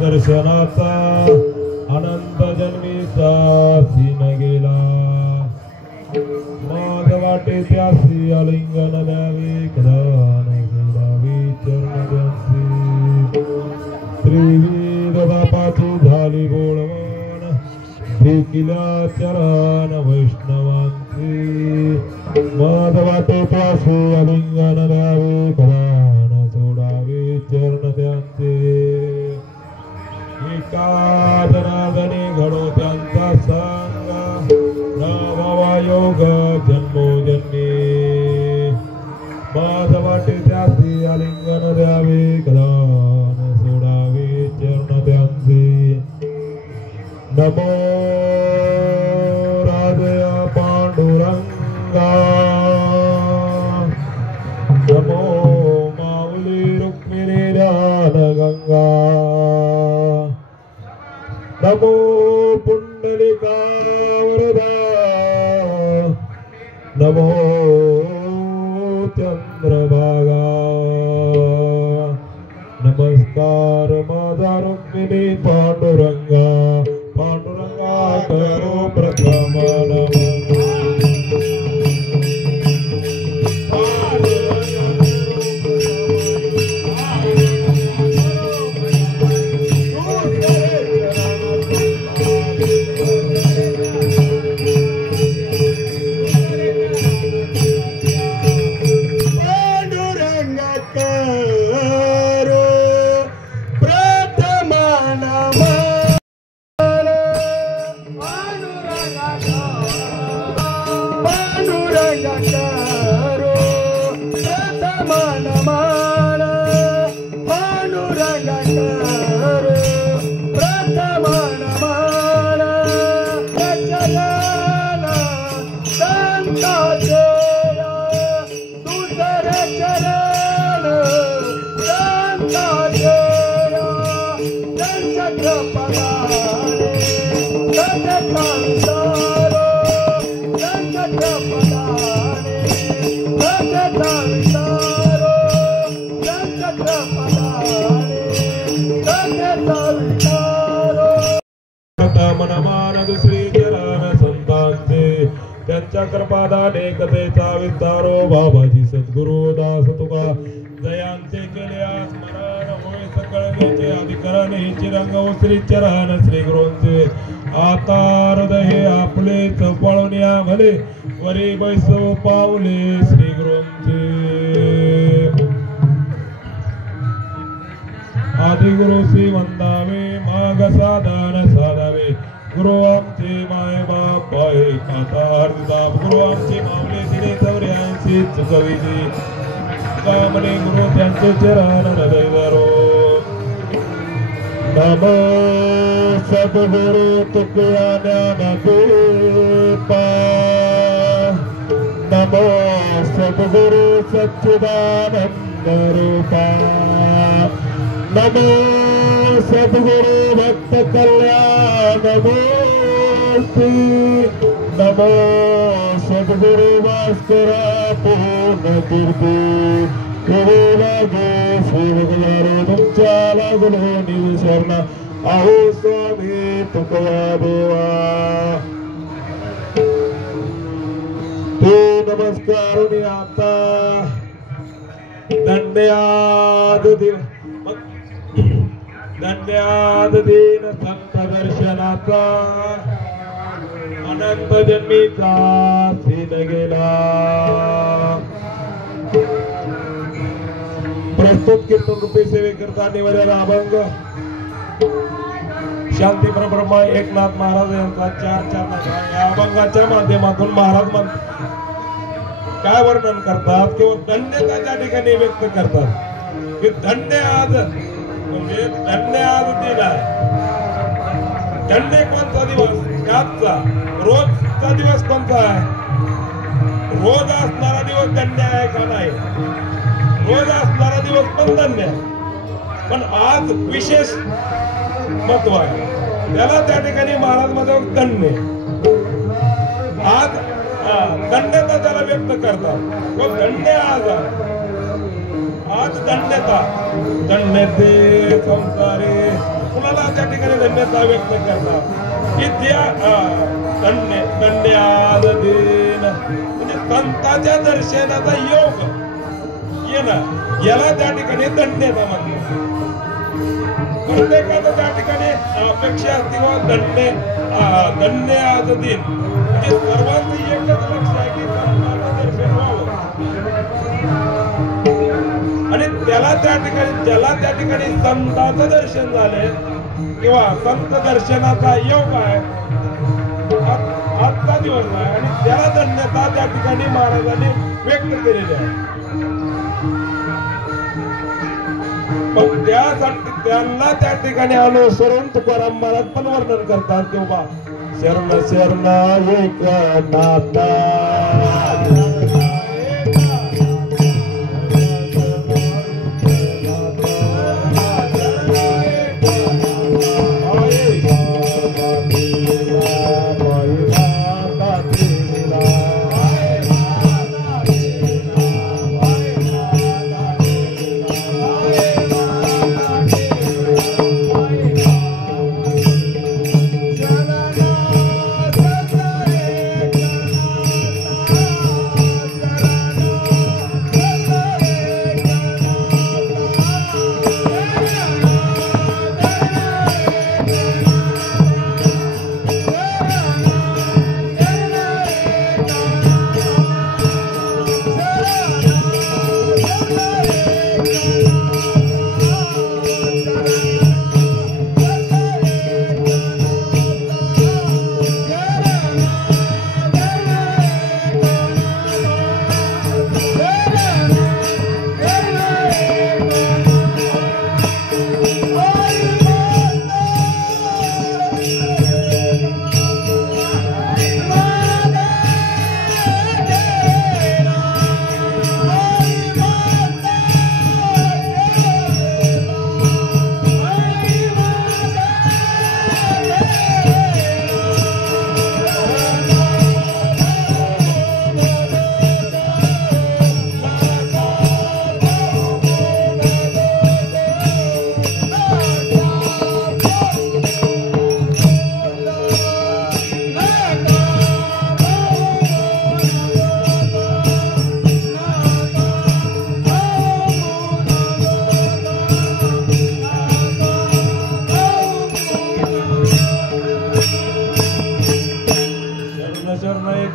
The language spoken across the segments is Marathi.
दर्शनाचा अनंत जन्मीचा सीन गेला माग वाटे त्यासी अलिंगन द्यावे कदान सोडावी चरण त्रिविध बापाची झाली बोलवण देखिल्या चरण वैष्णवांची माग वाटे त्यासी अलिंगन द्यावे कदान सोडावे चरण त्यांचे जनार्दनी घडो त्यांचा संग नवा योग जन्मोजन्मी माझ वाटे त्यासी आलिंगन द्यावे कदान सोडावे चरण त्यांचे नमो राजया पांडुरंगा नमो माऊली रुक्मिणी ध्यान गंगा नमो पुंडलिका वरदा नमो चंद्रभागा नमस्कार माझा रुक्मिणी पांडुरंगा पांडुरंगा करो प्रथम कृपादाने कथेचा विस्तारो बाबाजी सद्गुरु दास तुका जयांचे केले स्मरण होय सकळचे अधिकरण हे चिरंग श्री चरण श्री गुरूंचे आता हृदय आपले चपळून या भले वरी बैसव पावले श्री गुरूंचे आदि गुरु श्री वंदावे माग साधन साधावे गुरु आमचे माय बाप आहे खाता हरदाप गुरु आमचे मामले दिले 84 चुकविले कामने गुरु त्यांचे चरण हृदय धरो नमो सद्गुरु तुकया ज्ञान दीपा नमो सद्गुरु सच्चिदानंद रूपा नमो सद्गुरु भक्त कल्याण मूर्ति नमो सद्गुरु भास्करा पूर्ण कीर्ती करू लागे श्रीवगलारे तुमच्या लागलो निविसरण आहो स्वामी तुकया देवा ते नमस्कार आता दंड्याद दीन संत दर्शनाचा अनंत जन्मीचा सीन गेला प्रस्तुत कीर्तन रूपी सेवेकरता निवेदन अभंग शांती परब्रह्म एकनाथ महाराज यांचा 4 चरणाचा या अभंगाच्या माध्यमातून महाराज काय वर्णन करतात किंवा धन्यता त्या ठिकाणी व्यक्त करतात की धन्य आज म्हणजे धन्य आज दिन आहे धन्य कोणता दिवस आजचा रोजचा दिवस कोणता आहे रोज असणारा दिवस धन्य आहे का नाही रोज असणारा दिवस पण धन्य आहे पण आज विशेष महत्व आहे त्याला त्या ठिकाणी महाराज मध्ये धन्य आज धन्यता त्याला व्यक्त करतात व धन्य आज धन्यता धन्यते संसारे कुणाला त्या ठिकाणी धन्यता व्यक्त करतात की त्या धन्य आज दिन म्हणजे संतांच्या दर्शनाचा योग येणं याला त्या ठिकाणी धन्यता म्हणतात प्रत्येकाचं त्या ठिकाणी अपेक्षा असते किंवा धन्य आज दिन म्हणजे सर्वांचं एकच लक्ष आहे की संतांचं दर्शन व्हावं आणि त्याला त्या ठिकाणी ज्याला त्या ठिकाणी संतांचं दर्शन झाले किंवा संत दर्शनाचा योग आहे आजचा दिवस आहे आणि त्याला धन्यता त्या ठिकाणी महाराजांनी व्यक्त केलेली आहे पण त्यासाठी त्यांना त्या ठिकाणी अनुसरून तुकाराम महाराज पण वर्णन करतात किंवा शरण शरण एक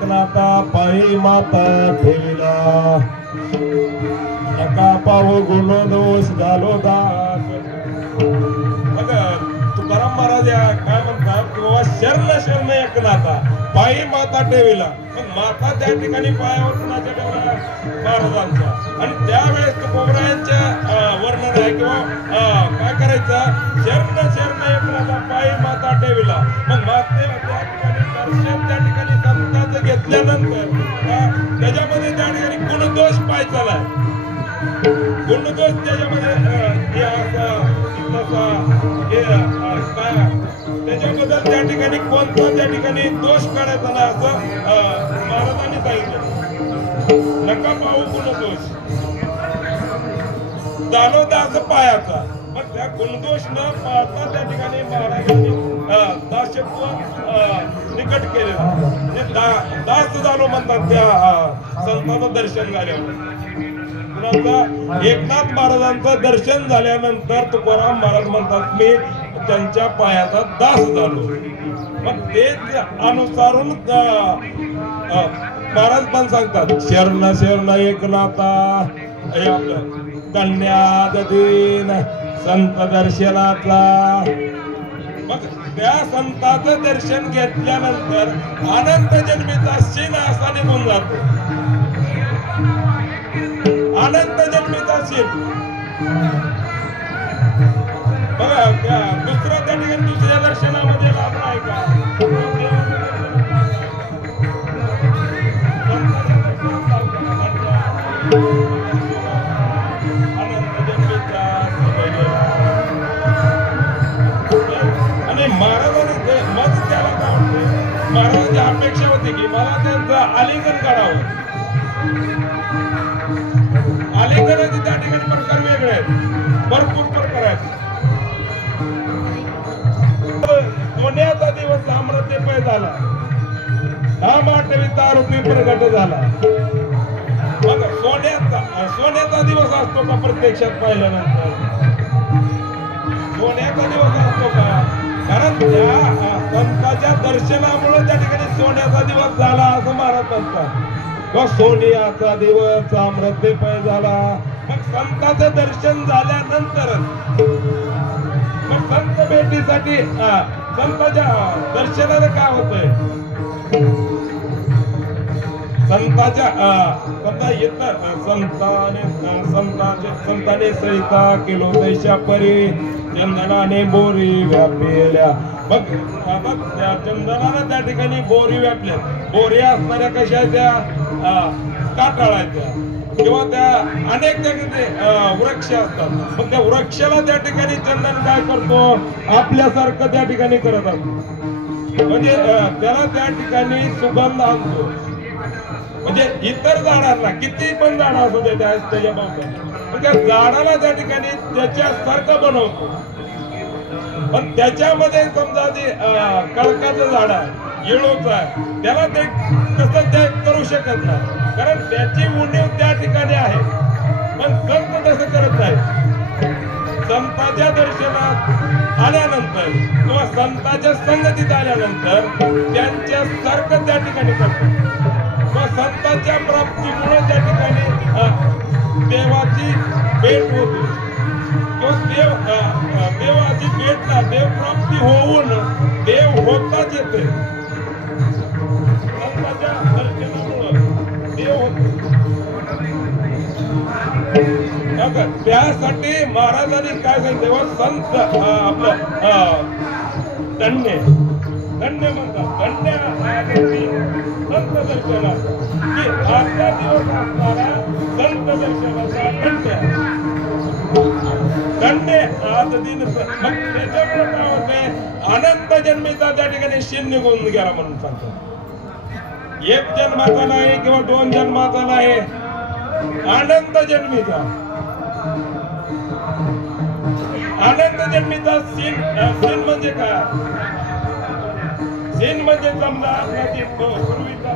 नाता पायी माता ठेविला नका पाहू गुण दोष झालो दास मग तुकाराम महाराज काय म्हणतात किंवा शरण शरण एकनाथा पायी माता ठेविला मग माता त्या ठिकाणी पायावर कुणाच्या ठेवला महाराजांच्या आणि त्यावेळेस तुकोबरायांच्या वर्णन आहे किंवा काय करायचं शरण शरण एकनाथा पायी माता ठेविला मग मातेला त्या ठिकाणी दर्शन त्या ठिकाणी संतांचं घेतल्यानंतर त्याच्यामध्ये त्या ठिकाणी गुणदोष पाहायचा नाही गुणदोष त्याच्यामध्ये त्याच्याबद्दल त्या ठिकाणी कोणता त्या ठिकाणी दोष काढायचा नाही असं महाराजांनी सांगितलं नका पाहू गुणदोष दानो दास पायाचा. मग त्या गुणदोष न पाहता त्या ठिकाणी महाराजांनी दासत्व निकट केलेलं दास झालो म्हणतात त्या संतांचं दर्शन झाल्यावर. एकनाथ महाराजांचं दर्शन झाल्यानंतर तुकाराम महाराज म्हणतात मी त्यांच्या पायाचा दास झालो. मग तेच अनुसारून महाराज पण सांगतात शरण शरण एकनाथा आपलं कन्याद दीन संत दर्शनातला. मग त्या संतांचं दर्शन घेतल्यानंतर अनंत जन्मीचा शीन असा निघून जातो. अनंत जन्मीचा शीन बघा दुसऱ्या त्या ठिकाणी दुसऱ्या दर्शनामध्ये लाभ आहे का? आणि महाराजांनी मग त्याला काय वाटतं महाराजांची अपेक्षा होती की मला त्यांचं आलिंगन करावं. आलिंगनाचे त्या ठिकाणी प्रकार वेगळे आहेत भरपूर प्रकार आहेत. सोन्याचा दिवस साम्राज्यमय झाला नाम आठविता रूपी प्रगट झाला. मग सोन्याचा दिवस असतो का प्रत्यक्षात पाहिल्यानंतर? सोन्याचा दिवस असतो का? कारण त्या संतांच्या दर्शनामुळे त्या ठिकाणी सोन्याचा दिवस झाला असं महाराज म्हणतात. मग सोन्याचा दिवस साम्राज्यमय झाला. मग संतांचं दर्शन झाल्यानंतर मग संत भेटीसाठी संतांच्या दर्शनाने काय होतंय संताने सरिता किलो दैशा परी चंदनाने बोरी व्यापलेल्या. मग त्या चंदनाने त्या ठिकाणी बोरी व्यापल्या. बोरी असणाऱ्या कशा त्या काटाळाच्या किंवा त्या अनेक ठिकाणी वृक्ष असतात. मग त्या वृक्षाला त्या ठिकाणी चंदन काय करतो आपल्यासारखं त्या ठिकाणी करत असतो. म्हणजे त्याला त्या ठिकाणी सुगंध आणतो. म्हणजे इतर झाडांना किती पण झाड असू दे त्याच्या बाबतीत त्या झाडाला त्या ठिकाणी त्याच्यासारखं बनवतो. पण त्याच्यामध्ये समजा ते कळकाचं झाड आहे येळोचं आहे त्याला ते तसं ते करू शकत नाही कारण त्याची उणीव त्या ठिकाणी आहे. पण संत तसं करत नाही. संतांच्या दर्शनात आल्यानंतर किंवा संतांच्या संगतीत आल्यानंतर त्यांच्या सारखं त्या ठिकाणी करतात. मग संतांच्या प्राप्तीमुळे त्या ठिकाणी देवाची भेट होते किंवा देवाची भेट ना देव प्राप्ती होऊन देव होताच येते. संतांच्या दर्शनामुळे देव होते. त्यासाठी महाराजांनी काय सांगितलं संत आपलं धन्य धन्य म्हणतात. धन्य संत दर्शनाचा की आजचा दिवस असणारा संत दर्शनाचा धन्य आज दिन. मग त्याच्यामुळे काय होते अनंत जन्मीचा त्या ठिकाणी शीन निघून गेला म्हणून सांगतात. एक जन्माचा नाही किंवा 2 जन्माचा नाही अनंत जन्मीचा. अनंत जन्मीचा शीन म्हणजे काय? शीन म्हणजे समजा पूर्वीचा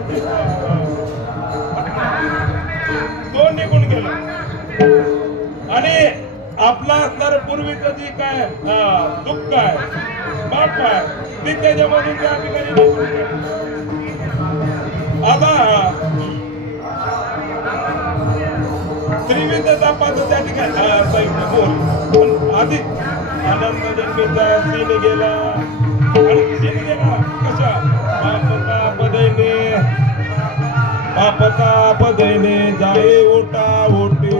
तो निघून गेला आणि आपला असणार पूर्वीचं जे काय दुःख आहे पाप आहे ते त्याच्यामधून त्या ठिकाणी निघून गेलं. आता त्रिविध तापाचं त्या ठिकाणी बोल आधी आनंद जन्मीचा शीन गेला आणि शीन गेला कशा पापता पदैने जाए ओटा ओटी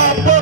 Papa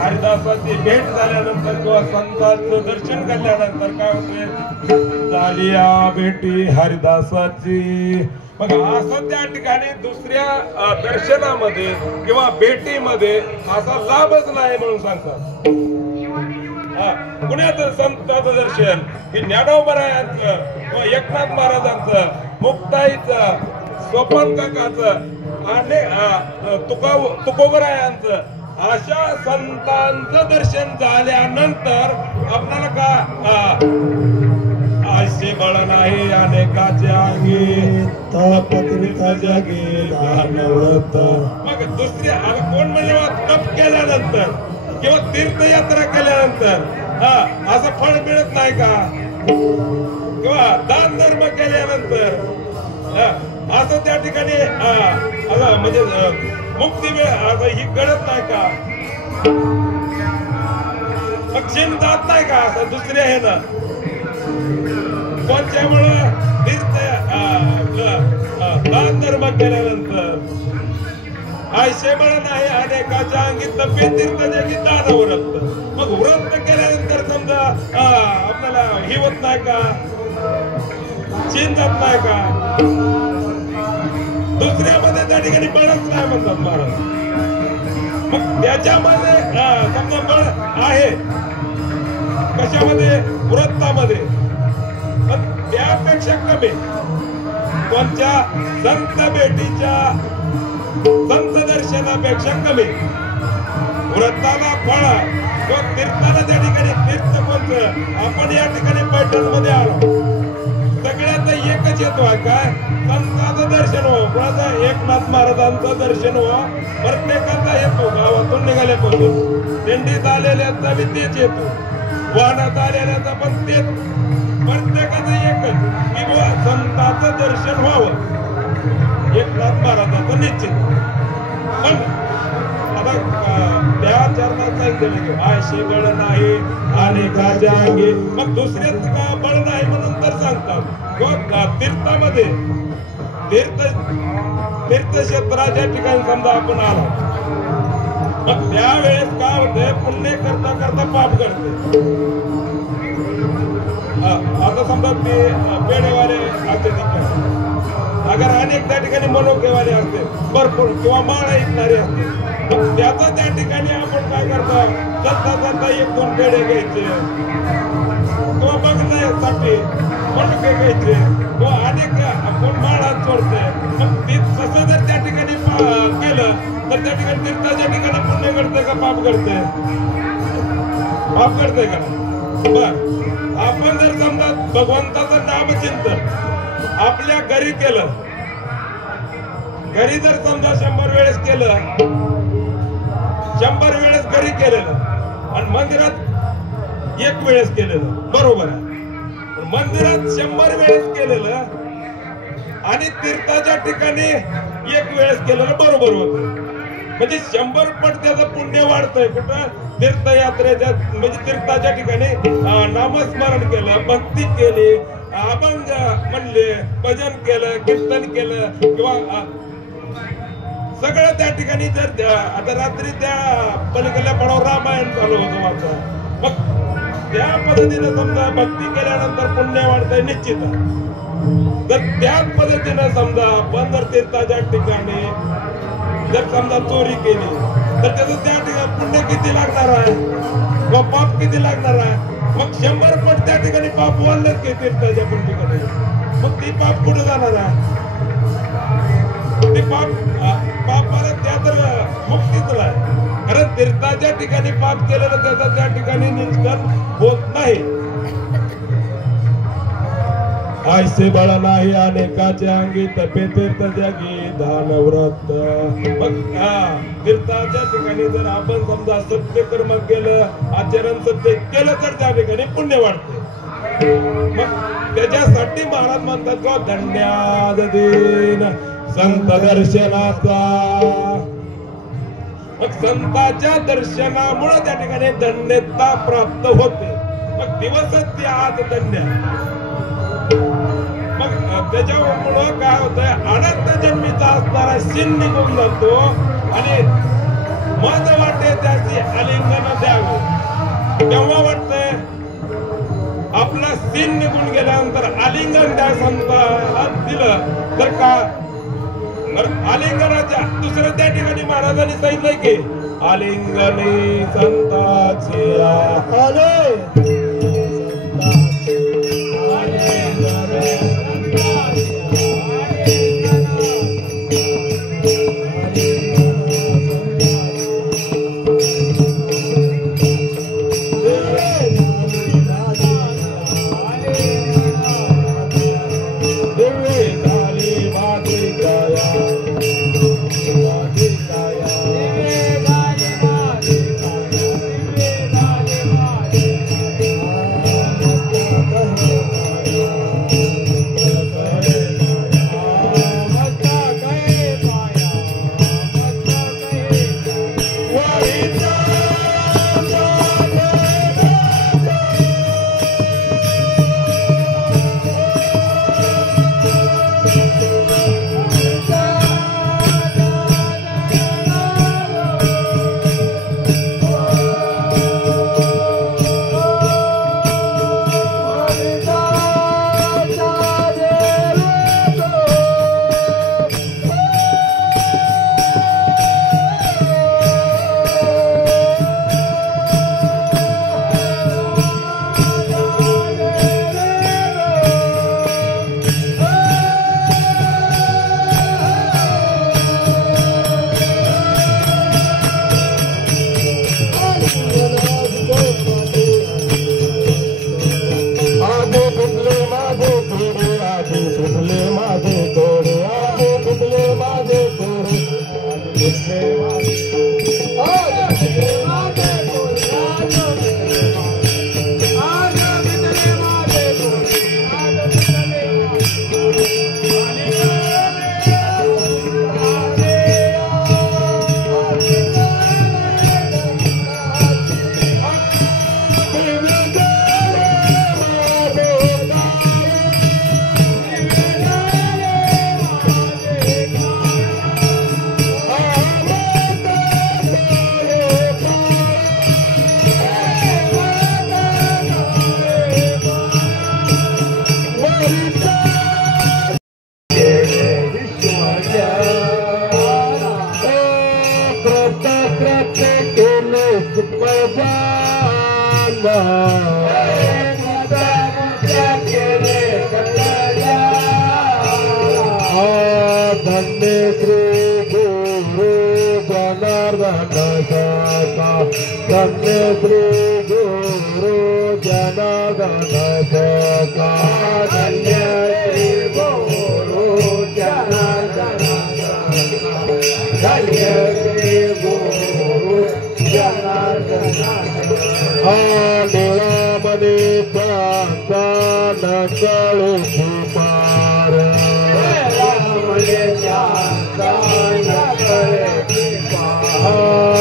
हरिदासाची भेट झाल्यानंतर किंवा संतांचं दर्शन केल्यानंतर काय होते, झाली भेटी हरिदासाची. मग असं त्या ठिकाणी दुसऱ्या दर्शनामध्ये किंवा भेटीमध्ये असा लाभच नाही म्हणून सांगतात. पुण्याचं संतांचं दर्शन हे ज्ञानोबरायांचं किंवा एकनाथ महाराजांचं, मुक्ताईचं, सोपान काकाचं आणि तुकोबरायांचं अशा संतांचं दर्शन झाल्यानंतर आपल्याला का आशे बळ नाही अनेकाच्या अंगी तपत्रिका जगे दानवत. मग दुसरी कोण म्हणजे तप केल्यानंतर किंवा तीर्थयात्रा केल्यानंतर असं फळ मिळत नाही का, किंवा दान धर्म केल्यानंतर असं त्या ठिकाणी म्हणजे मुक्ती ही कळत नाही का, पक्षीन जात नाही का असं दुसरे आहे ना. कोणत्यामुळं तीर्थ दान धर्म केल्यानंतर आयशे बळ नाही अनेकाच्या अंगी तपे तीर्थ जगी दान व्रत. मग व्रत केल्यानंतर समजा आपल्याला ही होत नाही का, चीन जात नाही का, दुसऱ्यामध्ये त्या ठिकाणी बळच नाही म्हणतात महाराज. मग त्याच्यामध्ये समजा बळ आहे कशामध्ये, वृत्तामध्ये, पण त्यापेक्षा कमी कोणत्या संत भेटीच्या संत दर्शनापेक्षा कमी व्रताला फळ किंवा तीर्थाला त्या ठिकाणी तीर्थ कोणतं. आपण या ठिकाणी पैठण मध्ये आलो, सगळ्यात एकच येतो काय, संतांचं दर्शन हो, कोणाचं एकनाथ महाराजांचं दर्शन हो. प्रत्येकाचा येतो, गावातून निघाल्यापासून दिंडीत आलेल्याचा बी तेच येतो, वाहनात आलेल्याचा पण तेच. प्रत्येकाचं एकच की बुवा संतांचं दर्शन व्हावं, एकनाथ महाराजांचं निश्चित. पण आता त्या चरणाचा आयशे बळ नाही आणि काच्या अंगी. मग दुसऱ्याच का बळ नाही म्हणून तर सांगतात. तीर्थामध्ये तीर्थक्षेत्राच्या ठिकाणी समजा आपण आलो, मग त्यावेळेस काय होतंय, पुण्य करता करता पाप करते. आता समजा ते पेढेवाले असते तिकडे, अगर अनेक त्या ठिकाणी मनोकेवाले असते भरपूर किंवा माळा ऐकणारे असते, त्याचं त्या ठिकाणी आपण काय करता, जाता जाता एक दोन पेढे घ्यायचे किंवा बघण्यासाठी मनोके घ्यायचे किंवा अनेक आपण माळा चोरते. मग ते तसं जर त्या ठिकाणी केलं तर त्या ठिकाणी तीर्थाच्या ठिकाणी पुण्य करते का पाप करते, पाप करते का. बर, आपण जर समजा भगवंताचं नामचिंतन आपल्या घरी केलं, घरी जर समजा 100 वेळेस केलं, 100 वेळेस घरी केलेलं आणि मंदिरात 1 वेळेस केलेलं बरोबर आहे. मंदिरात 100 वेळेस केलेलं आणि तीर्थाच्या ठिकाणी 1 वेळेस केलेलं बरोबर होतं. म्हणजे 100 पट त्याचं पुण्य वाढतंय. कुठं तीर्थयात्रेच्या म्हणजे तीर्थाच्या ठिकाणी नामस्मरण केलं, भक्ती केली, अभंग म्हणले, भजन केलं, कीर्तन केलं किंवा सगळं त्या ठिकाणी. जर आता रात्री त्या पलीकडल्या पडावर रामायण चालू होतं वाचा, मग त्या पद्धतीने समजा भक्ती केल्यानंतर पुण्य वाढतंय निश्चित. तर त्याच पद्धतीने समजा आपण जर तीर्थाच्या ठिकाणी जर समजा चोरी केली तर त्याचं त्या ठिकाणी पुण्य किती लागणार आहे व पाप किती लागणार आहे. मग 100 पट त्या ठिकाणी पाप वाढलेच की तीर्थाच्या पण ठिकाणी. मग ती पाप कुठे जाणार आहे? ते पापाला त्या तर मुक्तीच आहे. कारण तीर्थाच्या ठिकाणी पाप केलेलं त्याचा त्या ठिकाणी निष्कर्ष होत नाही. ऐसे बळ नाही अनेकाचे अंगी तपे तीर्थ जागी दान व्रत. मग तीर्थाच्या ठिकाणी जर आपण समजा सत्य कर्म केलं, आचरण सत्य केलं तर त्या ठिकाणी पुण्य वाढते. मग त्याच्यासाठी महाराज म्हणतात का धन्याद दिन संत दर्शनाचा. मग संतांच्या दर्शनामुळे त्या ठिकाणी धन्यता प्राप्त होते. मग दिवसच ते आज धन्य. मग त्याच्यामुळं काय होतंय, अनंत जन्मीचा असणारा सीन निघून जातो आणि मज वाटते त्याची आलिंगन द्यावे. केव्हा वाटतंय? आपला सीन निघून गेल्यानंतर आलिंगन त्या संताला दिलं तर का आलिंगनाच्या दुसऱ्या त्या ठिकाणी महाराजांनी सांगितलंय की आलिंगने संताची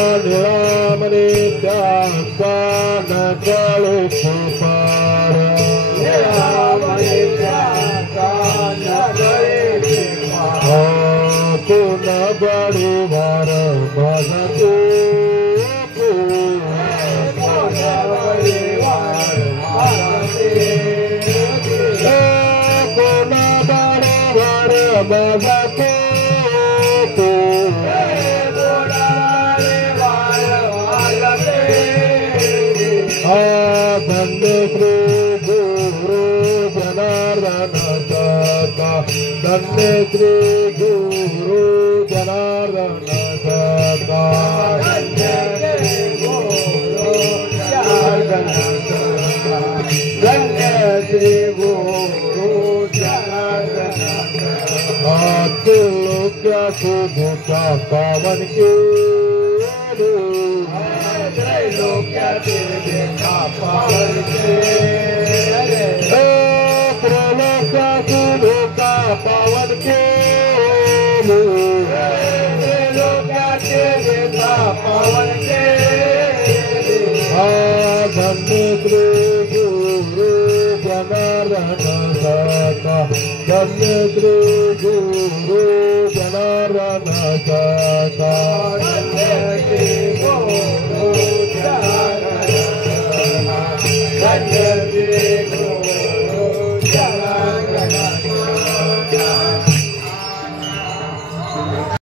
Hare Rama, Hare Rama. भगते तू धन्य श्री गुरु जनार्दन सदा धन्य श्री गुरु जनार्दन सदा धन्य श्री गुरु जनार्दन सदा धन्य श्री गुरु जनार्दन सदा सुधा पावन के पावन के पावन के पावन के धन्य श्री गुरु जनार्दन सदा धन्य श्री गुरु जनार्दन सदा